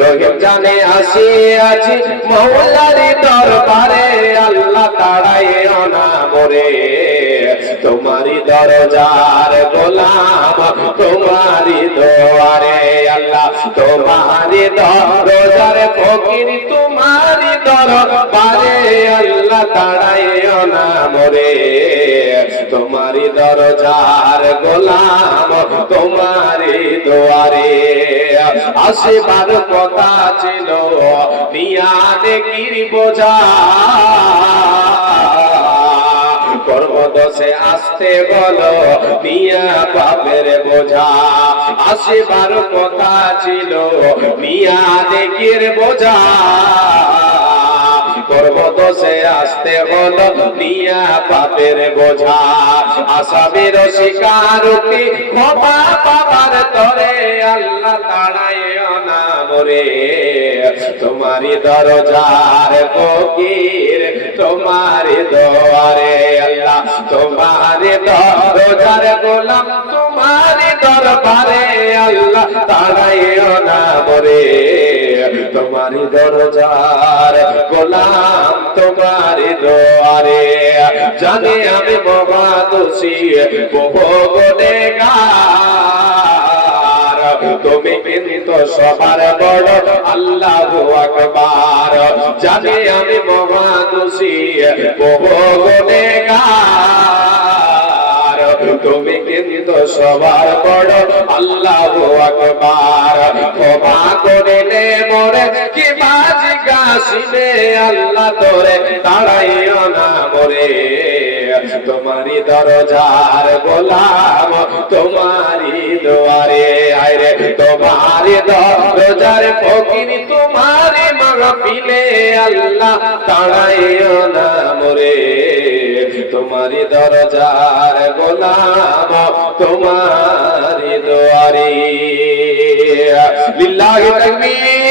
রহিম জানে আছি মৌলারি দরবারে, আল্লাহ তাড়াই না মরে তোমারি দরজার গোলাম তোমারি দোয়ারে, আল্লাহ তোমারি দরজার ফকির তোমারি দরবারে, আল্লাহ তাড়াই না মরে তোমারি দরজার গোলাম, তোমারি দোয়ারে। আসিবার কথা ছিল, নিয়ানে গির বোঝা। আসতে বলো, মিয়া বাপের বোঝা। আসিবার কথা ছিল মিয়া দেখির বোঝা। কর্মদোষে আসতে হলো মিয়া বাপের বোঝা। আসামের স্বীকারতি ক্ষমা পাবার তরে আল্লাহ তাড়ায় না মরে। তোমারি দরজার ফকির তোমারি দোয়ারে আল্লাহ তোমারি দরজার গোলাম তোমারি দরবারে আল্লাহ তাড়াইও না মরে। তোমারি দরজার গোলাম, তোমারি দোয়ারে। জানি আমি মহাদোষী, বহু গুনেগার তুমি কিন্তু সবার বড় আল্লাহ আকবার। জানি আমি মহাদোষী, বহু গুনেগার তুমি কিন্তু সবার বড় আল্লাহ আকবার। ক্ষমা মোরে কি বাজি গাছিনে আল্লাহ তোরে তাড়াইও না মোরে। তোমারি দরজার গোলাম তোমারি দোয়ারে। আইরে তোমারি দরজার ফকির তোমারি মাহফিলে আল্লাহ তাড়াইও না মোরে। তোমারি দরজার গোলাম তোমারি দোয়ারি। লিল্লাহি তাকবীর